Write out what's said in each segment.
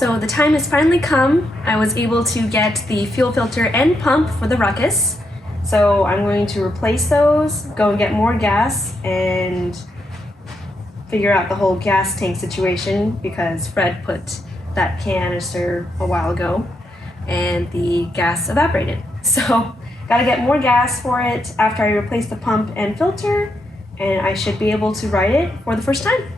So the time has finally come. I was able to get the fuel filter and pump for the Ruckus. So I'm going to replace those, go and get more gas, and figure out the whole gas tank situation because Fred put that canister a while ago and the gas evaporated. So gotta get more gas for it after I replace the pump and filter, and I should be able to ride it for the first time.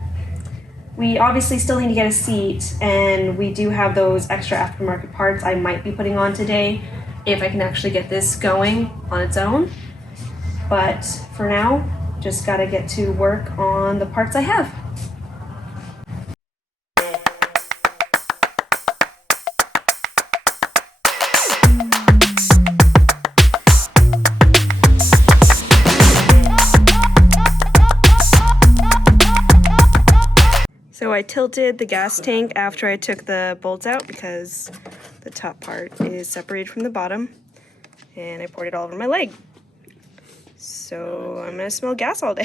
We obviously still need to get a seat, and we do have those extra aftermarket parts I might be putting on today if I can actually get this going on its own. But for now, just gotta get to work on the parts I have. So I tilted the gas tank after I took the bolts out because the top part is separated from the bottom, and I poured it all over my leg. So I'm gonna smell gas all day.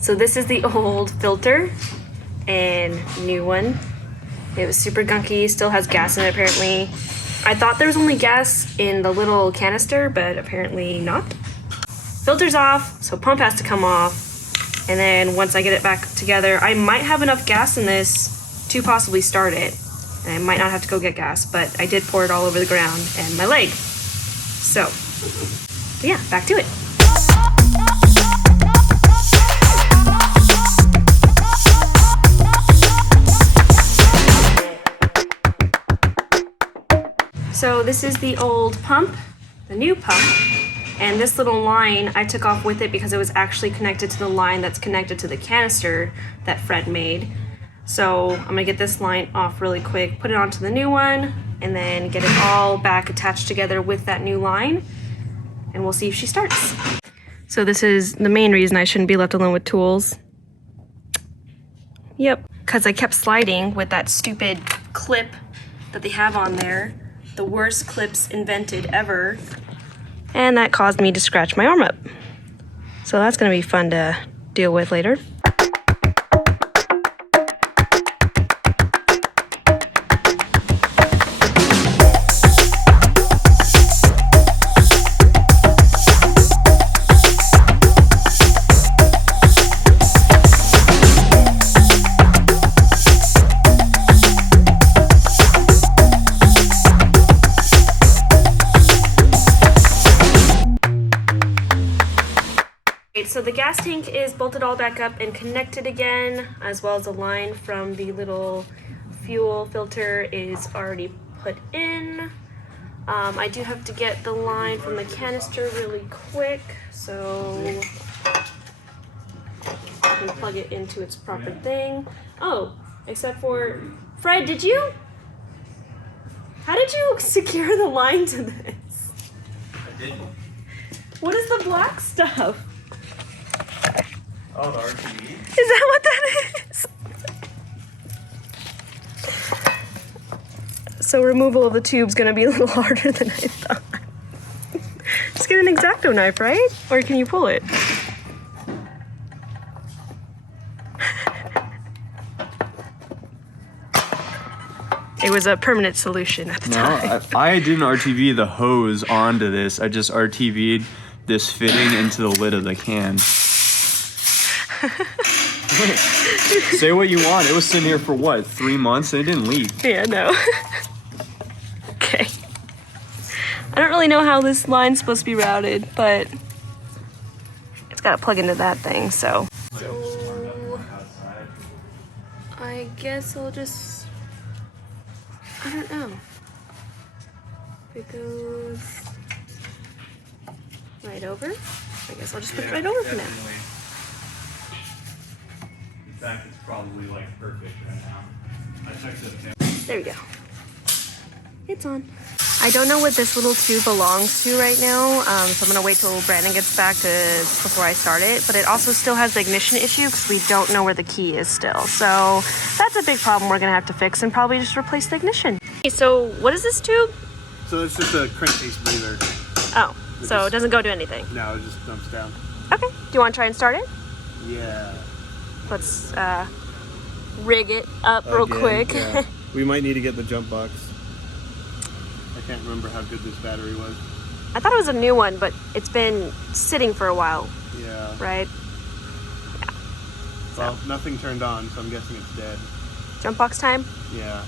So this is the old filter and new one. It was super gunky, still has gas in it apparently. I thought there was only gas in the little canister, but apparently not. Filter's off, so pump has to come off. And then once I get it back together, I might have enough gas in this to possibly start it. And I might not have to go get gas, but I did pour it all over the ground and my leg. So, yeah, back to it. So this is the old pump, the new pump, and this little line I took off with it because it was actually connected to the line that's connected to the canister that Fred made. So I'm gonna get this line off really quick, put it onto the new one, and then get it all back attached together with that new line, and we'll see if she starts. So this is the main reason I shouldn't be left alone with tools. Yep, because I kept sliding with that stupid clip that they have on there. The worst clips invented ever. And that caused me to scratch my arm up. So that's gonna be fun to deal with later. So the gas tank is bolted all back up and connected again, as well as the line from the little fuel filter is already put in. I do have to get the line from the canister really quick, so I can plug it into its proper thing. Oh, except for, Fred, how did you secure the line to this? I didn't. What is the black stuff? Oh, the RTE? Is that what that is? So removal of the tube's gonna be a little harder than I thought. Just get an X-Acto knife, right? Or can you pull it? It was a permanent solution at the time. No, I didn't RTV the hose onto this. I just RTV'd this fitting into the lid of the can. Say what you want. It was sitting here for what, 3 months, and it didn't leave. Yeah, no. Okay. I don't really know how this line's supposed to be routed, but it's got to plug into that thing, so. I guess I'll just, I don't know. If it goes right over, I guess I'll just put it right over for now. In fact, it's probably like perfect right now. I checked it. There we go. It's on. I don't know what this little tube belongs to right now, so I'm gonna wait till Brandon gets back before I start it. But it also still has the ignition issue because we don't know where the key is still. So that's a big problem we're gonna have to fix and probably just replace the ignition. Okay, so what is this tube? So it's just a crankcase breather. Oh, so it doesn't go to anything? No, it just dumps down. Okay. Do you want to try and start it? Yeah. Let's rig it up real quick. Yeah. We might need to get the jump box. I can't remember how good this battery was. I thought it was a new one, but it's been sitting for a while. Yeah. Right? Yeah. Well, nothing turned on, so I'm guessing it's dead. Jump box time? Yeah.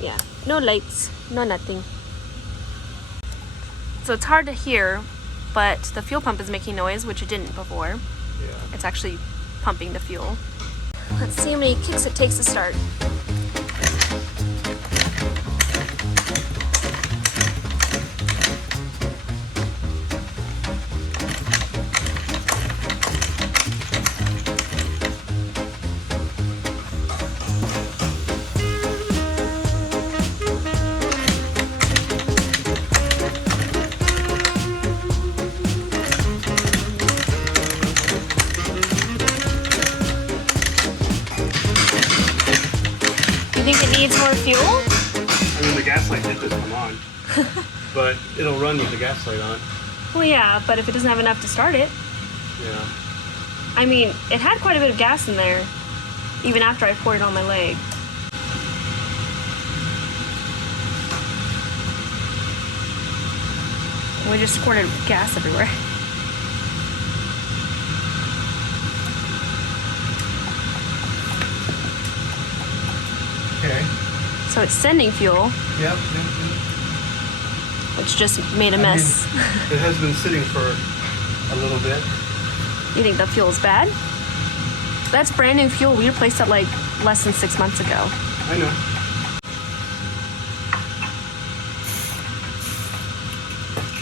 Yeah. No lights, no nothing. So it's hard to hear, but the fuel pump is making noise, which it didn't before. Yeah. It's actually pumping the fuel. Let's see how many kicks it takes to start. You think it needs more fuel? I mean, the gas light did just come on. But it'll run with the gas light on. Well, yeah, but if it doesn't have enough to start it. Yeah. I mean, it had quite a bit of gas in there, even after I poured it on my leg. We just squirted gas everywhere. Okay. So it's sending fuel, Yep. which just made a mess. It has been sitting for a little bit. You think the fuel's bad? That's brand new fuel. We replaced it like less than 6 months ago. I know.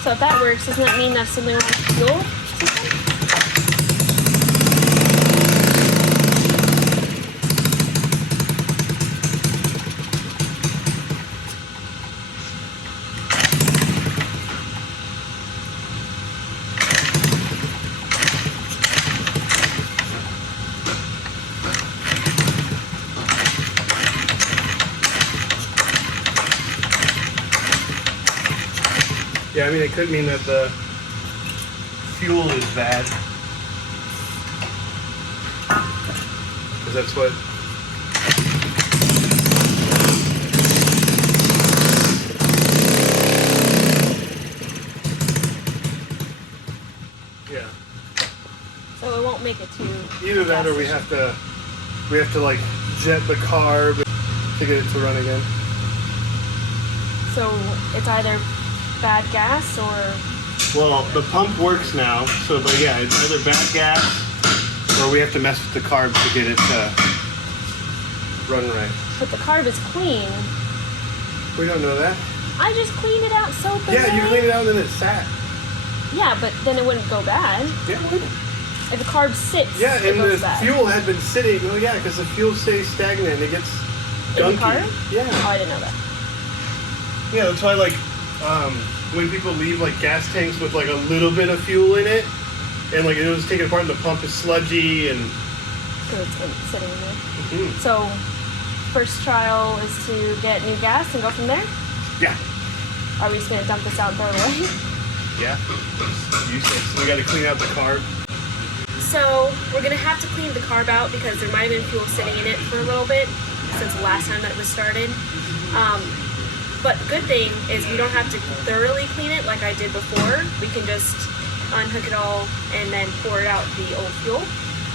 So if that works, doesn't that mean that's something wrong with the fuel system? Yeah, I mean, it could mean that the fuel is bad. Because that's what... Yeah. So it won't make it to Either that or we have to like jet the carb to get it to run again. So it's either bad gas or... Well, the pump works now, so but yeah, it's either bad gas or we have to mess with the carb to get it to run right. But the carb is clean. We don't know that. I just cleaned it out so bad. Yeah, you cleaned it out and then it sat. Yeah, but then it wouldn't go bad. Yeah, it wouldn't. If the carb sits, Yeah, it and goes the bad. fuel had been sitting. Well, yeah, because the fuel stays stagnant. It gets In gunky. the carb? Yeah. Oh, I didn't know that. Yeah, that's why like when people leave like gas tanks with like a little bit of fuel in it, and like it was taken apart and the pump is sludgy and. Because it's been sitting in there. Mm-hmm. So, first trial is to get new gas and go from there? Yeah. Are we just going to dump this out and throw it away? Yeah. It's useless. We got to clean out the carb. So, we're going to have to clean the carb out because there might have been fuel sitting in it for a little bit since the last time that it was started. But the good thing is we don't have to thoroughly clean it like I did before. We can just unhook it all and then pour it out the old fuel.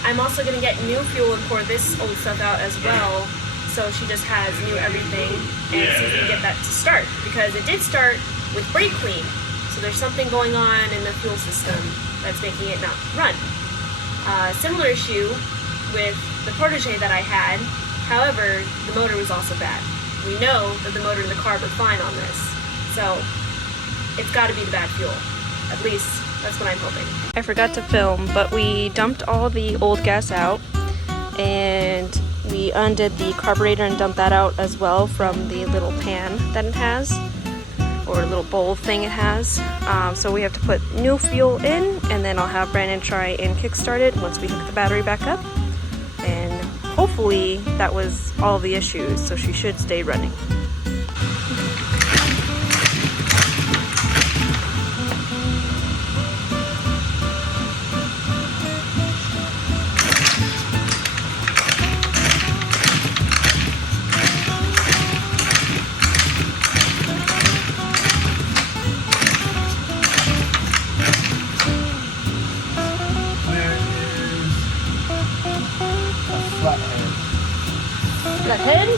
I'm also going to get new fuel and pour this old stuff out as well, so she just has new everything and so we can get that to start, because it did start with brake clean, so there's something going on in the fuel system that's making it not run. Similar issue with the Protege that I had, however, the motor was also bad. We know that the motor and the carb are fine on this, so it's got to be the bad fuel. At least that's what I'm hoping. I forgot to film, but we dumped all the old gas out and we undid the carburetor and dumped that out as well from the little pan that it has, or little bowl thing it has. So we have to put new fuel in, and then I'll have Brandon try and kickstart it once we hook the battery back up. And hopefully that was all the issues, so she should stay running. ahead.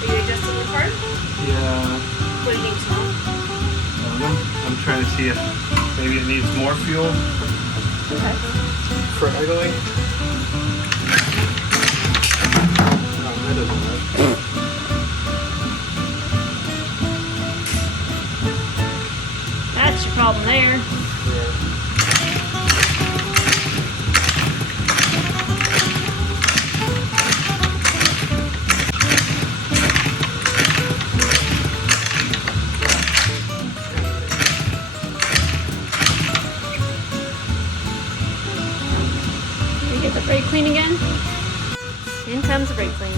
Are you adjusting the car? Yeah. What do you need to know? I don't know. I'm trying to see if maybe it needs more fuel Okay. for idling. Oh, that doesn't work. That's your problem there. Can we get the brake clean again? In comes the brake clean.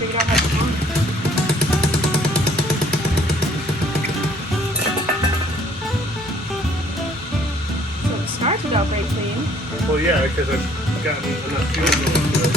Figured out how to pump. So it starts without brake clean. Well, yeah, because I've gotten enough fuel going to it.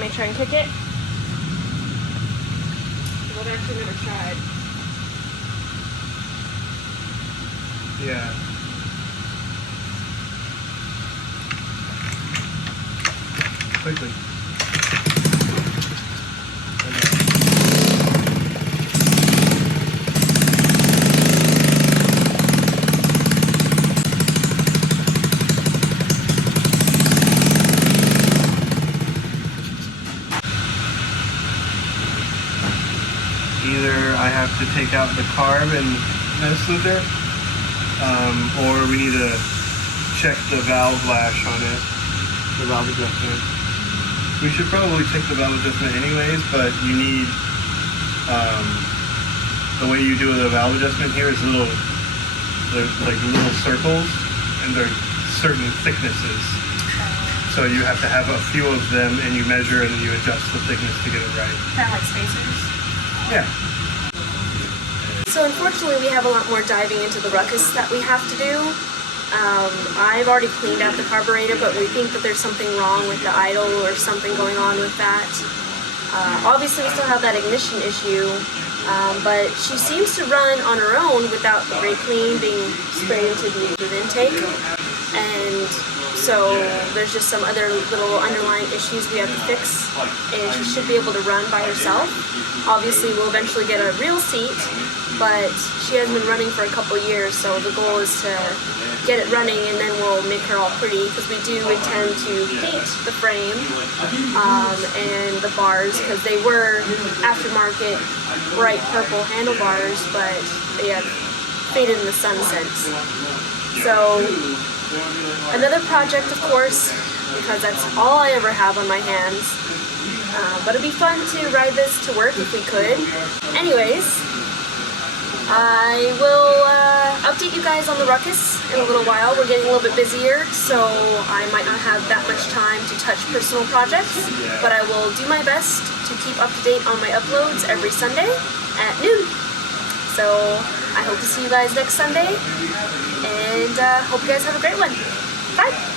Make sure and kick it. I've actually never tried. Yeah. Quickly. Either I have to take out the carb and mess with it, or we need to check the valve lash on it, the valve adjustment. We should probably check the valve adjustment anyways, but you need, the way you do the valve adjustment here is they're like little circles, and they're certain thicknesses. So you have to have a few of them, and you measure and you adjust the thickness to get it right. Kind of like spacers. Yeah. So unfortunately we have a lot more diving into the Ruckus that we have to do. I've already cleaned out the carburetor, but we think that there's something wrong with the idle or something going on with that. Obviously we still have that ignition issue, but she seems to run on her own without the brake clean being sprayed into the intake. And so there's just some other little underlying issues we have to fix, and she should be able to run by herself. Obviously we'll eventually get a real seat, but she has been running for a couple years, so the goal is to get it running and then we'll make her all pretty, because we do intend to paint the frame and the bars, because they were aftermarket bright purple handlebars, but they have faded in the sun since. So another project, of course, because that's all I ever have on my hands. But it'd be fun to ride this to work if we could. Anyways, I will update you guys on the Ruckus in a little while. We're getting a little bit busier, so I might not have that much time to touch personal projects, but I will do my best to keep up to date on my uploads every Sunday at noon. So I hope to see you guys next Sunday, and hope you guys have a great one. Bye!